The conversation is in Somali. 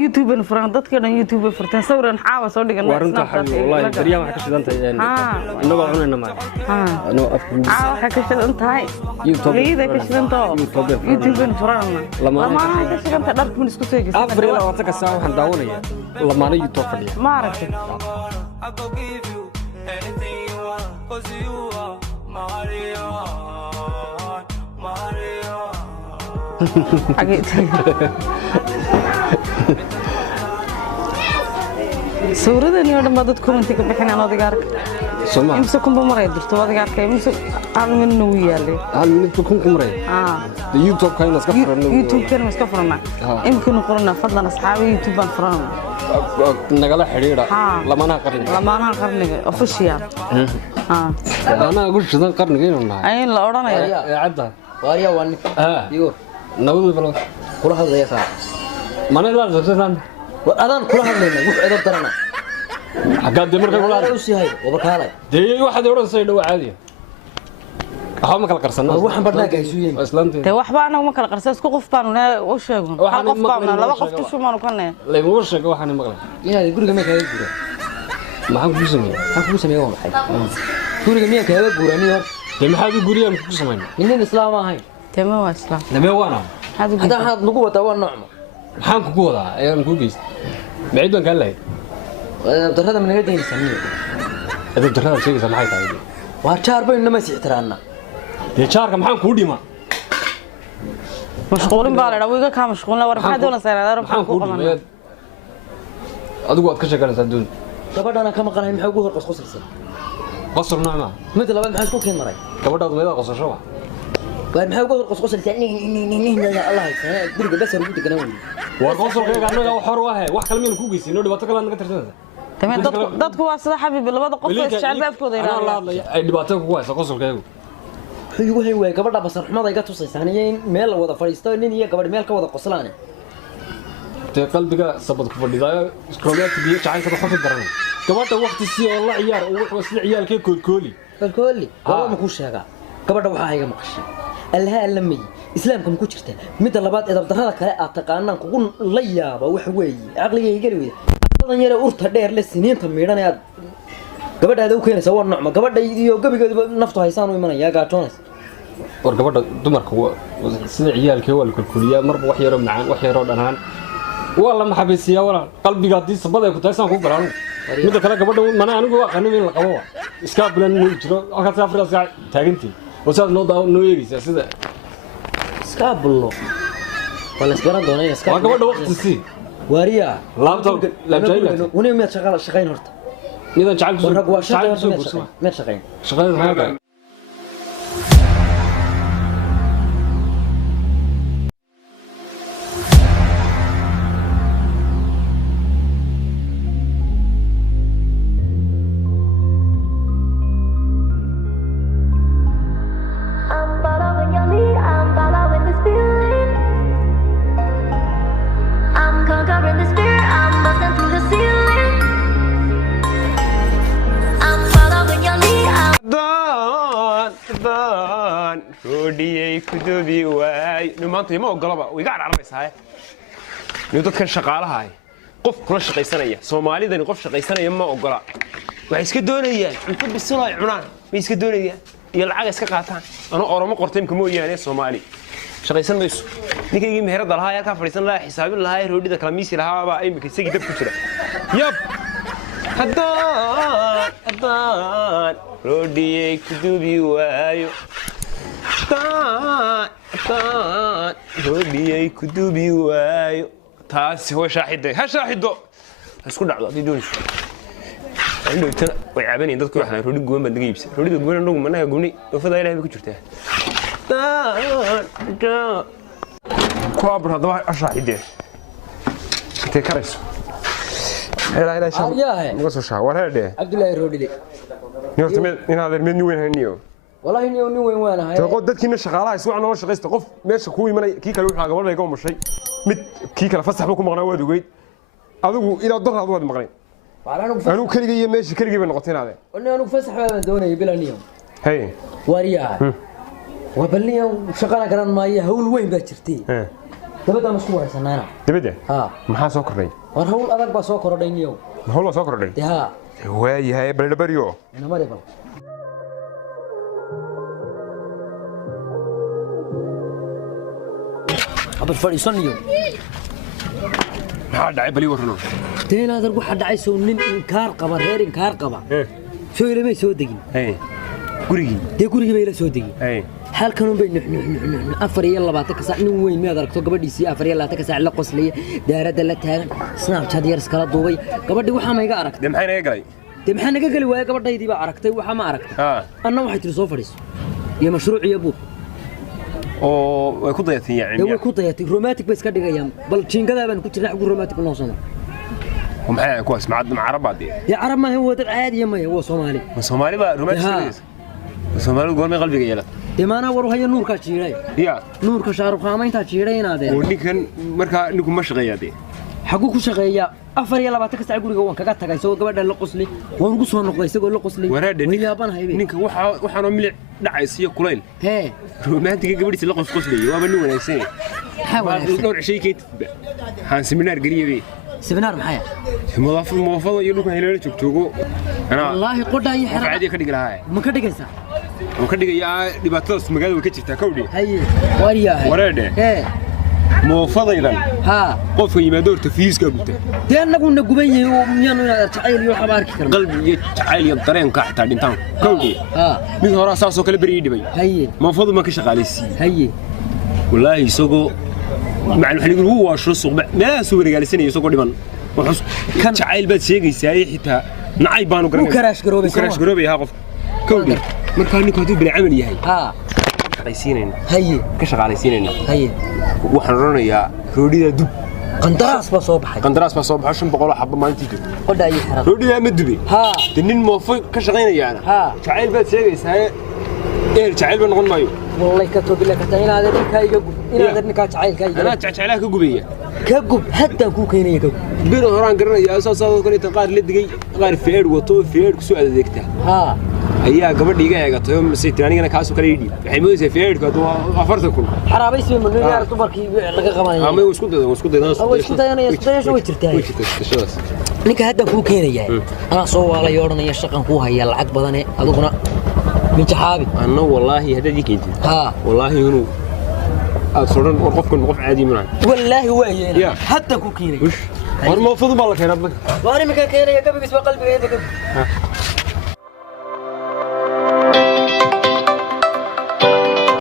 يوتيوب الفرن ضد كده يوتيوب فرتين صورا نحاول صور دقنا وارنت حبيبي والله بريا ما حكيت أنت إنه عنا ما أنا أفهم حكيت أنت هاي يوتيوب إذا كشت أنت يوتيوب الفرن لما كشت أنت دارك من سكوتيك أفريلا وقتك الساعة وحن داونية لما أنا يوتيوب فريا ما عرفت حقيقة سوردني ودم بدت كومنتي كبحنا أنا ذكرك سمع يمسكون بمريض درتوا ذكرك يمسك عن منه ويالي هل نتكون كمري يوتيوب كاين ناس كفرنا يوتيوب كاين ناس كفرنا يمكن نقولنا فضلا أصحابي يوتيوب فرنا نقلا حريرة لما أنا قرني أوفيشيال أنا أقول شذان قرني كينهم أين لا أرانا يا عدا واريا وانك يور نقول بلو كل هذا يا فاعل ما نقدر زمان وأذان كل هذا لنا وش أذان ترنا حقاد دمر كل هذا وش هاي وبركاله دي واحد يورن سيدو عادي أهم كلا قرصنا وحن برناك يسوين أصلاً te wax baan uma kala qarsan isku qof baan u sheegun hal qof baan laba qof tushu maan kanay la igu sheego waxaan maqlay inaad guriga ma kaaga guura maxaan ku sameeyay maxaan ku sameeyay waa maxay guriga miyaa kaaga guurani hor de maxaad u guriyaan ku sameeyay inna islaam ahayn tema waa islaam lama waana hada had nagu wada waa noocma maxaan ku wadaa ayaan ku geystay baciid baan ka leeyahay darada min naga deyn samiyo darada sheegaysa maxay tahay waa jaar bay inama si ixtiraamna jaarka maxaan kuu dhima mashquulin baa la wiiga ka mashquulna war maxaa doona saarada maxaan kuu dhima adigu waad ka sheeganaysaa doon gabadhana kama qanahay maxaa ugu hor qosqosaysan qosor nacma mid labaad maxaa isku keen maray gabadhaadu meeda qosasho waa maxaa ugu hor qosqosaysan Allah haysan guriga bas ugu deganaa waa qosolkayga anaga wax hor waahe wax kale miyaan ku geysino dhibaato kale naga tirsanaysa tamam dadku waa sida xabiibi labada qof ee shacab afkooda ilaa ay dhibaato ku hayso qosolkaygu ugu hay way gabadha basar xumada iga tusaysan in meel wada fadhiisto nin iyo gabadh meel ka wada qoslaan te qalbiga sabad ku fadhidayo iskoobaadka biyo jacaylka waxa ka daran gabadha waqti si oo la ciyaar oo wax isla ciyaalkay koolkooli waa ma ku sheega gabadha waxa ayga maqashay allaha allamay islaamka ku jirta mid labaad ee darada kale aad taqaanaan kugu la yaaba wax weeye aqligayga galweey dadan yar urta dheer la siniinta miidhanaad gabadhaada u keenaysa waa noocma gabadha iyo gabigeedu naftu haysaan u imanaya gaajoonays war gabadha dumarka sida ciyaalkay waa la kulkuliyaa marba wax yaro macaan wax yaro dhanaan waa la maxabisiyaa walaal qalbiga hadii sabad ay ku taaysan ku galaan mid kale gabadha mana anigu waa qanin in la qabo iska bulan ma jiro halkaas afrika taagantii oo saad noo yeegaysa sida iska bulo wala isgaran doonay iska waa gabadha waqti si wariya laabto laabtayla وني ما شغال شقين هرت إذا جعلك ما شقين شقين هذا كذوبي واي نمانتي ما قلبا ويقعد عربيسها نيو dadkan shaqaalaha ay qof kula shaqaysanaya Soomaalidan qof shaqaysanaya ma ogola waxay iska doonayaan inta bisoo ay cunaan ma iska doonayaan iyo lacag iska qaataan ana oromo qortay imka mooyaane Soomaali shaqaysan mayso ninkaygi meherada lahaa ka fariisan lahaa xisaabin lahaa roodida kala miisi lahaa baa imka isagii dab ku jira yab haddaan roodiyay كذوبي waayo هودي كدوبي وايو تاس هو شاحده ها شاحده اسكو دعدو دي دونش عنده تنا way caabanayn dadku waxaan roodi goon bad gaybs roodi goon anagu managa gooni wafada ilaahay ku jirtaa ku abra daba ashaaxide intee karayso ilaahay shan ma soo shaa wareede Abdullahi roodi niyoorta inaad mid weyn hayniyo والله إني وين وين هاي تقول ده كنا شغالة يسوع أنا وش غيست قف ماشي كوي من كي كانوا يحاجوا قبل ما يقوموا شيء مت كي كلا فسح بكم مغنى واد وجيد هذا إلى الظهر هذا واد مغنى أنا كريجي ماشي كريجي بالنقطتين هذا أنا فسح دوني بلا نيوم هاي وريا وبلني شغالة كران ماي هول وين بتشرتي dabadaan isku wareysanaana dabada ha maxaa soo kordhay war hawl adag baa soo kordhay niyow hawl baa soo kordhay ha waayahay baldabariyo inamade bal abal fadhiisaniyo maxaa dhacay bali warrano teenaadar waxa dhacay soo nin inkaar qaba reer inkaar qaba soo ilamay soo degin gurigii dee gurigii bay la soo degin halkan un bay 24 ka saac nin weyn miyaad aragto gabadhiisii 24 ka saac la qoslaya daarada la taagan snapchat yar iskala duubay gabadhii waxa ma iga aragtay maxay naga galay maxaa naga gali waaya gabadhaydii baa aragtay waxa ma aragtay anna waxay tiri soo fadhiiso iyo mashruuc iyo buug oo way ku dayatay yaacin way ku dayatay romantic bay iska dhigayaan bal jiingada baan ku jirnaa ugu romantic noo soo maxay ku asmaad macarabaad ya arab ma huwa dad caadi ma huwa Soomaali Soomaali baa romantic Soomaali goorma qalbiga yeelad deemaana waru haya nuurka jiiray ya nuurka shaaruq qaamaynta jiiray inaadeen oo ninkan marka ninku ma shaqeeyade xagu ku shaqeeya 24 ka saac guriga waan kaga tagay soo gabadha la qosli waan ugu soo noqday isagoo la qosli wayaaban haybe ninka waxaan oo milic dhacaysiyo kulayl romantic gabadhiisa la qoslayo waaba nin wanaagsan xawaa dhowr shay keetba han seminar galiyay seminar maxay موافضة يلوك هيلين جوجو أنا والله قدها يحرق عادي كدق لها ما كدق إنسان وكدق يا دباتوس مجال وكتشتا كودي هي واريا ورده إيه موافضة يلان ها قف يمدور تفيز قبته ده أنا قلنا قبيه وميانو تعيل يو حبارك قلبي يتعيل ينطرين كحت عدين كودي من هو راسه كل بريد بي هي موافضة ما كش غاليسي هي والله يسوقو مع الحليق هو شو السوق ما سوى رجال سنة يسوقو دبان وحس كان تعيل بس يجي ساي حتى نعي بانو كراش قروبي ها قف كودي مركاني كاتب بالعمل يهي شقيسينين هي كشغاليسينين هي waxaan roonayaa roodhida dub qandaraas ba soo baxay 500 xabba maalintii dub qodha ay xiraq roodhida ma dubi nin moofo ka shaqeynayaana jacayl baad sheegaysaa jacayl ba noqon maayo والله كتب لك تاين هذا كايغا ان هذا نكا جعيل كايغا انا جعيلها كغبيه كغب حتى كو كينيا كغب بيرو هوران غرنيا اساسا كنت قار لدغي قار فير وتو فير كسو adeegta ayaa gabadh iga eegatay oo masii anigana kaasu kala yidhi waxay moodaysaa feerka waa 40,000 xaraabaysi ma niyaar dumarkii laga qabanay ama isku dayaan way jirtaa ninka hadda ku keenaya ana soo waalay oranaya shaqan ku haya lacag badan aduguna min jaxaabi anna wallahi hadii keentid wallahi inuu aad soran qofkan qof caadi ma wallahi waayeen hadda ku keenay war ma fudu baa la keenay waani ma keenay gabigiis qalbiga